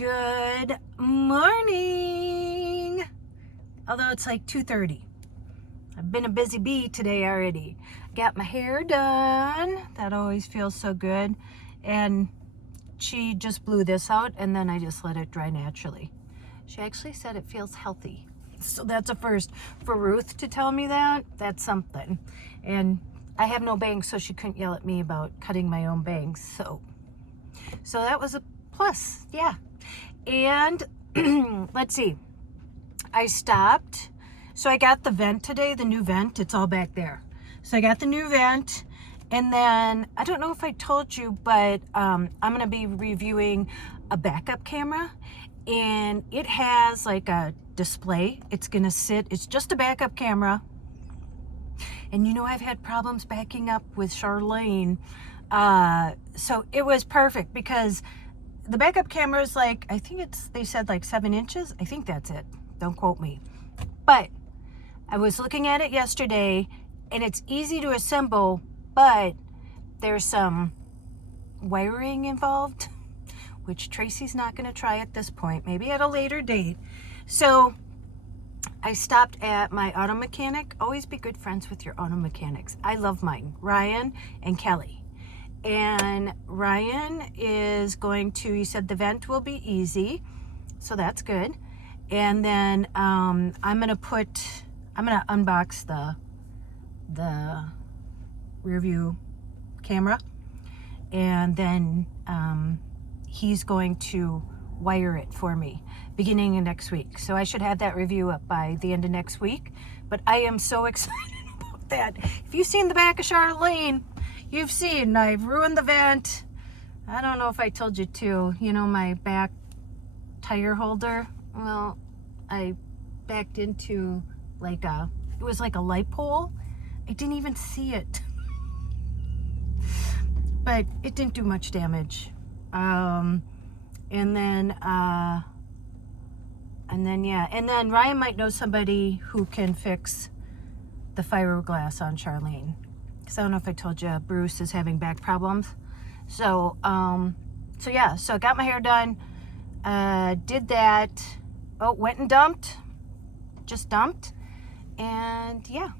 Good morning. Although it's like 2:30. I've been a busy bee today already. Got my hair done. That always feels so good. And she just blew this out and then I just let it dry naturally. She actually said it feels healthy. So that's a first. For Ruth to tell me that, that's something. And I have no bangs, so she couldn't yell at me about cutting my own bangs. So that was a plus, yeah. And let's see, I stopped. So I got the vent today, the new vent. It's all back there. So I got the new vent. And then, I don't know if I told you, but I'm going to be reviewing a backup camera. And it has like a display. It's going to sit, it's just a backup camera. And you know, I've had problems backing up with Charlene. So it was perfect because the backup camera is like, I think they said like 7 inches. I think that's it. Don't quote me. But I was looking at it yesterday and it's easy to assemble, but there's some wiring involved, which Tracey's not going to try at this point, maybe at a later date. So I stopped at my auto mechanic. Always be good friends with your auto mechanics. I love mine, Ryan and Kelly. And Ryan is going to, he said the vent will be easy, so that's good. And then I'm gonna unbox the rear view camera, and then he's going to wire it for me beginning of next week. So I should have that review up by the end of next week. But I am so excited about that. If you've seen the back of Charlene, you've seen I've ruined the vent. I don't know if I told you too. You know, my back tire holder, well, I backed into like it was like a light pole. I didn't even see it. But it didn't do much damage. And then Ryan might know somebody who can fix the fiberglass on Charlene. Because I don't know if I told you, Bruce is having back problems. So yeah, so I got my hair done, did that, went and dumped, just dumped, and yeah.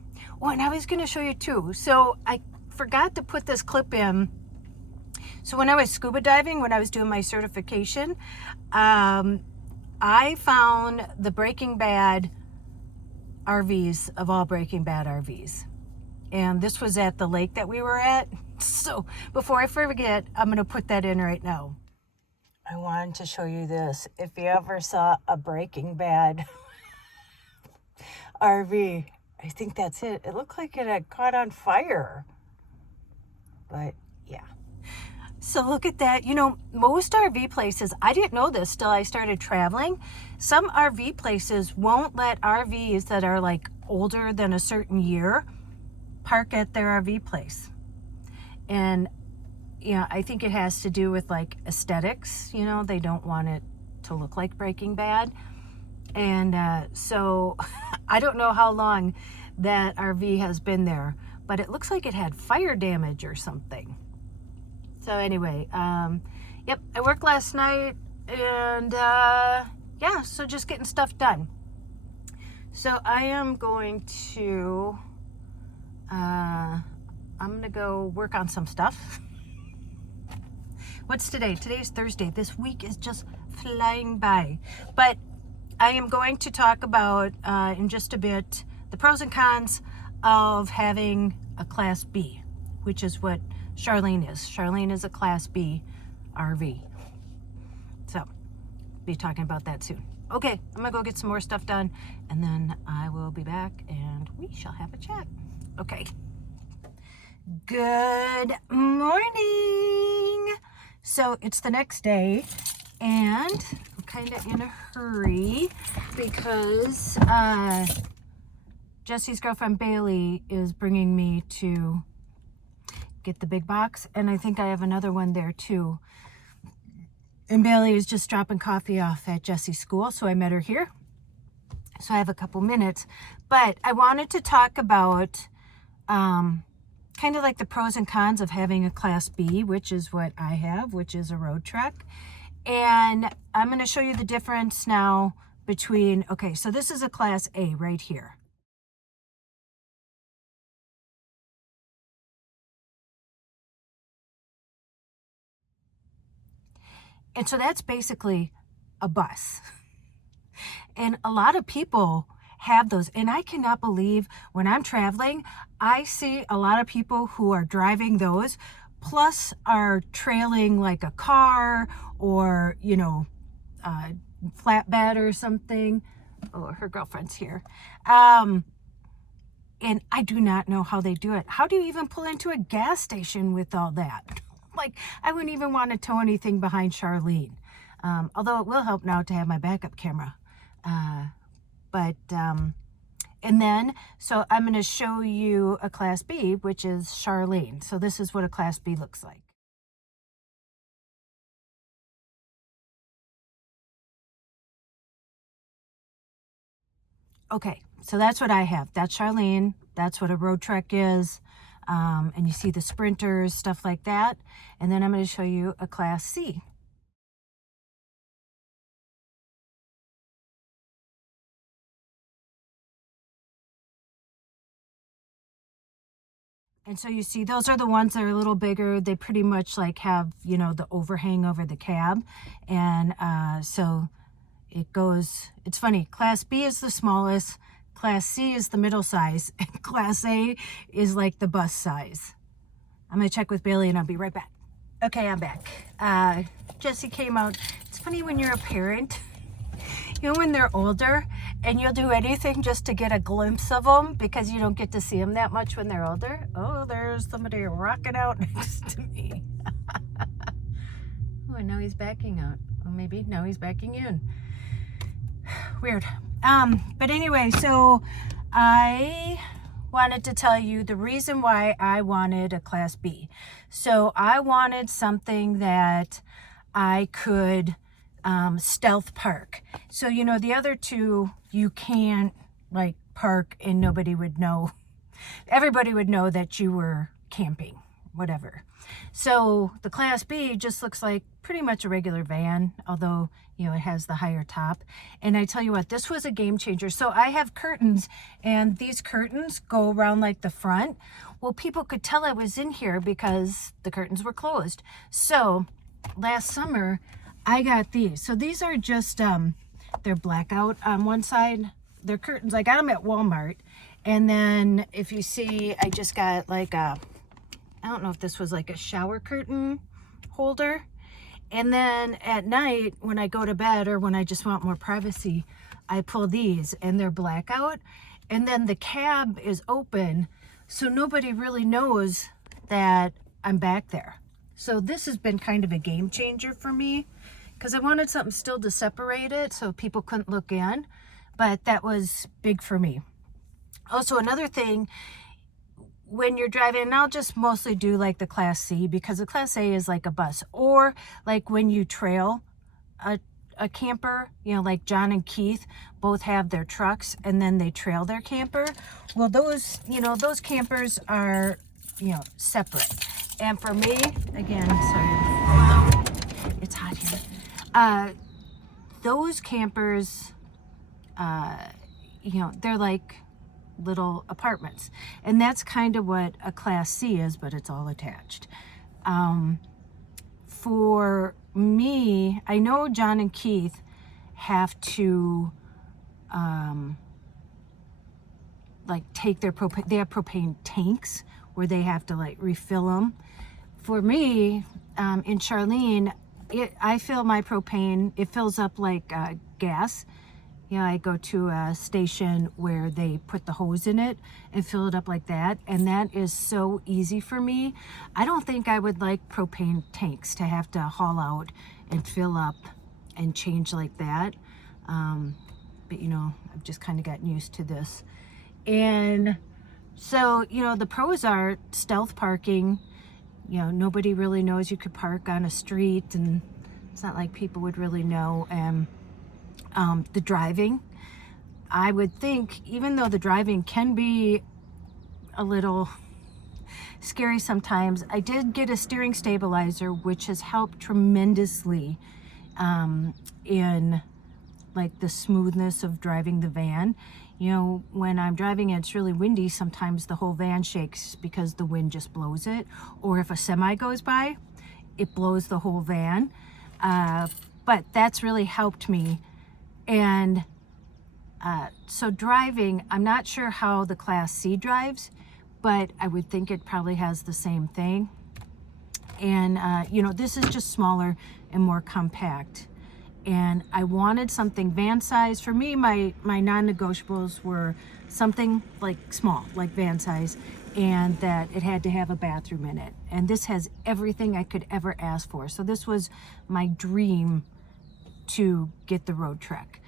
Oh, and I was going to show you too. So I forgot to put this clip in. So when I was scuba diving, when I was doing my certification, I found the Breaking Bad RVs of all Breaking Bad RVs. And this was at the lake that we were at. So before I forget, I'm going to put that in right now. I wanted to show you this. If you ever saw a Breaking Bad RV, I think that's it. It looked like it had caught on fire. But yeah. So look at that. You know, most RV places, I didn't know this till I started traveling. Some RV places won't let RVs that are like older than a certain year park at their RV place. And, you know, I think it has to do with like aesthetics. You know, they don't want it to look like Breaking Bad. And so I don't know how long that RV has been there, but it looks like it had fire damage or something. So anyway, yep, I worked last night and yeah, so just getting stuff done. So I am going to, I'm going to go work on some stuff. What's today? Today's Thursday. This week is just flying by. But I am going to talk about, in just a bit, the pros and cons of having a Class B, which is what Charlene is. Charlene is a Class B RV. So, be talking about that soon. Okay, I'm gonna go get some more stuff done, and then I will be back, and we shall have a chat. Okay. Good morning. So, it's the next day, and I'm kind of in a hurry because Jesse's girlfriend Bailey is bringing me to get the big box, and I think I have another one there too. And Bailey is just dropping coffee off at Jesse's school, so I met her here. So I have a couple minutes, but I wanted to talk about kind of like the pros and cons of having a Class B, which is what I have, which is a road truck. And I'm going to show you the difference now between, okay, so this is a Class A right here. And so that's basically a bus. And a lot of people have those. And I cannot believe when I'm traveling, I see a lot of people who are driving those, plus are trailing like a car or, you know, flatbed or something. Oh, her girlfriend's here. And I do not know how they do it. How do you even pull into a gas station with all that? Like, I wouldn't even want to tow anything behind Charlene. Although it will help now to have my backup camera. And then, so I'm going to show you a Class B, which is Charlene. So this is what a Class B looks like. Okay, so that's what I have. That's Charlene. That's what a road trek is. And you see the sprinters, stuff like that. And then I'm going to show you a Class C. And so you see, those are the ones that are a little bigger. They pretty much like have, you know, the overhang over the cab. And so it goes, it's funny, Class B is the smallest, Class C is the middle size, and Class A is like the bus size. I'm going to check with Bailey and I'll be right back. Okay, I'm back. Jesse came out. It's funny when you're a parent, you know, when they're older and you'll do anything just to get a glimpse of them because you don't get to see them that much when they're older. Oh, there's somebody rocking out next to me. Oh, and now he's backing out. Or maybe now he's backing in. Weird. But anyway, so I wanted to tell you the reason why I wanted a Class B. So I wanted something that I could stealth park. So, you know, the other two, you can't like park and nobody would know. Everybody would know that you were camping, whatever. So the Class B just looks like pretty much a regular van, although, you know, it has the higher top. And I tell you what, this was a game changer. So I have curtains, and these curtains go around like the front. Well, people could tell I was in here because the curtains were closed. So last summer, I got these. So these are just, they're blackout on one side. They're curtains. I got them at Walmart. And then if you see, I just got like a, I don't know if this was like a shower curtain holder. And then at night when I go to bed or when I just want more privacy, I pull these and they're blackout. And then the cab is open, so nobody really knows that I'm back there. So this has been kind of a game changer for me because I wanted something still to separate it so people couldn't look in, but that was big for me. Also, another thing, when you're driving, and I'll just mostly do like the Class C because the Class A is like a bus, or like when you trail a camper, you know, like John and Keith both have their trucks and then they trail their camper. Well, those, you know, those campers are, you know, separate. And for me, again, sorry, it's hot here. Those campers, you know, they're like little apartments, and that's kind of what a Class C is, but it's all attached. For me, I know John and Keith have to like take their propane, they have propane tanks where they have to like refill them. For me, in Charlene, I fill my propane, it fills up like gas. You know, I go to a station where they put the hose in it and fill it up like that. And that is so easy for me. I don't think I would like propane tanks to have to haul out and fill up and change like that. But, you know, I've just kind of gotten used to this. And so, you know, the pros are stealth parking. You know, nobody really knows you could park on a street, and it's not like people would really know. And the driving, I would think, even though the driving can be a little scary sometimes, I did get a steering stabilizer, which has helped tremendously in like the smoothness of driving the van. You know, when I'm driving and it's really windy, sometimes the whole van shakes because the wind just blows it. Or if a semi goes by, it blows the whole van. But that's really helped me. And so driving, I'm not sure how the Class C drives, but I would think it probably has the same thing. And, you know, this is just smaller and more compact. And I wanted something van size. For me, my non-negotiables were something like small, like van size, and that it had to have a bathroom in it. And this has everything I could ever ask for. So this was my dream to get the road trek.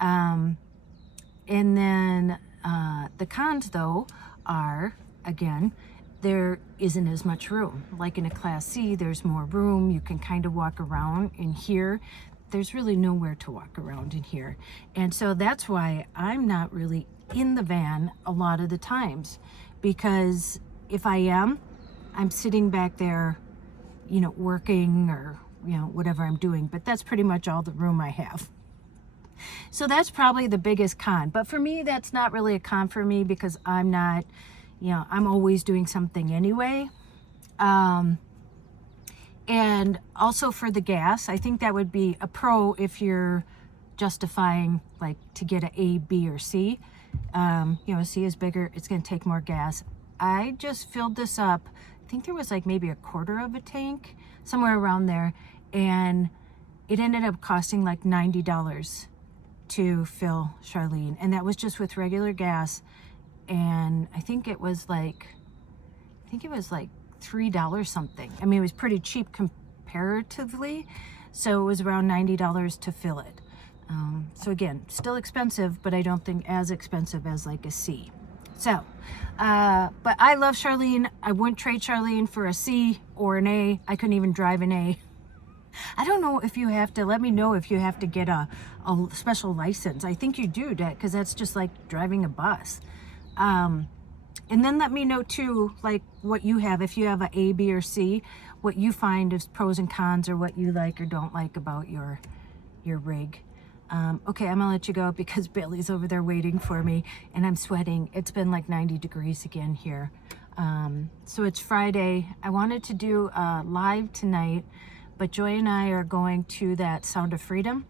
And then the cons, though, are, again, there isn't as much room. Like in a Class C, there's more room. You can kind of walk around. In here, there's really nowhere to walk around in here. And so that's why I'm not really in the van a lot of the times, because if I am, I'm sitting back there, you know, working or, you know, whatever I'm doing. But that's pretty much all the room I have. So that's probably the biggest con. But for me, that's not really a con for me, because I'm not, you know, I'm always doing something anyway. And also for the gas, I think that would be a pro if you're justifying like to get an A, B, or C. You know, C is bigger, it's going to take more gas. I just filled this up. I think there was like maybe a quarter of a tank, somewhere around there. And it ended up costing like $90 to fill Charlene. And that was just with regular gas. And I think it was like $3 something. I mean, it was pretty cheap comparatively. So it was around $90 to fill it. So again, still expensive, but I don't think as expensive as like a C. So, but I love Charlene. I wouldn't trade Charlene for a C or an A. I couldn't even drive an A. I don't know if you have to, let me know if you have to get a special license. I think you do, because that's just like driving a bus. And then let me know too, like what you have, if you have an A, B, or C, what you find as pros and cons, or what you like or don't like about your rig. Okay, I'm gonna let you go because Bailey's over there waiting for me and I'm sweating. It's been like 90 degrees again here. So it's Friday. I wanted to do live tonight, but Joy and I are going to that Sound of Freedom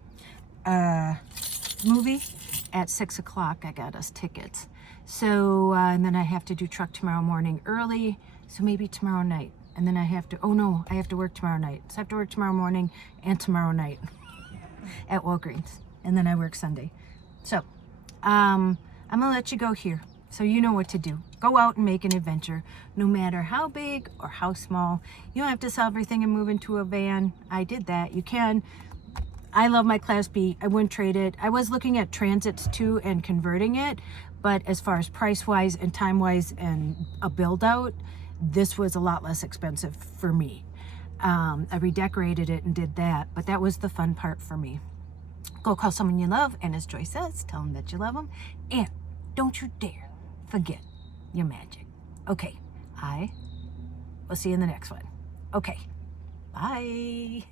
movie at 6 o'clock. I got us tickets. So, and then I have to do truck tomorrow morning early, so maybe tomorrow night. And then I have to, oh no, I have to work tomorrow night. So I have to work tomorrow morning and tomorrow night at Walgreens. And then I work Sunday. So, I'm gonna let you go here, so you know what to do. Go out and make an adventure, no matter how big or how small. You don't have to sell everything and move into a van. I did that. You can. I love my Class B. I wouldn't trade it. I was looking at Transits too and converting it, but as far as price-wise and time-wise and a build-out, this was a lot less expensive for me. I redecorated it and did that, but that was the fun part for me. Go call someone you love, and as Joy says, tell them that you love them, and don't you dare forget your magic. Okay, I will see you in the next one. Okay, bye.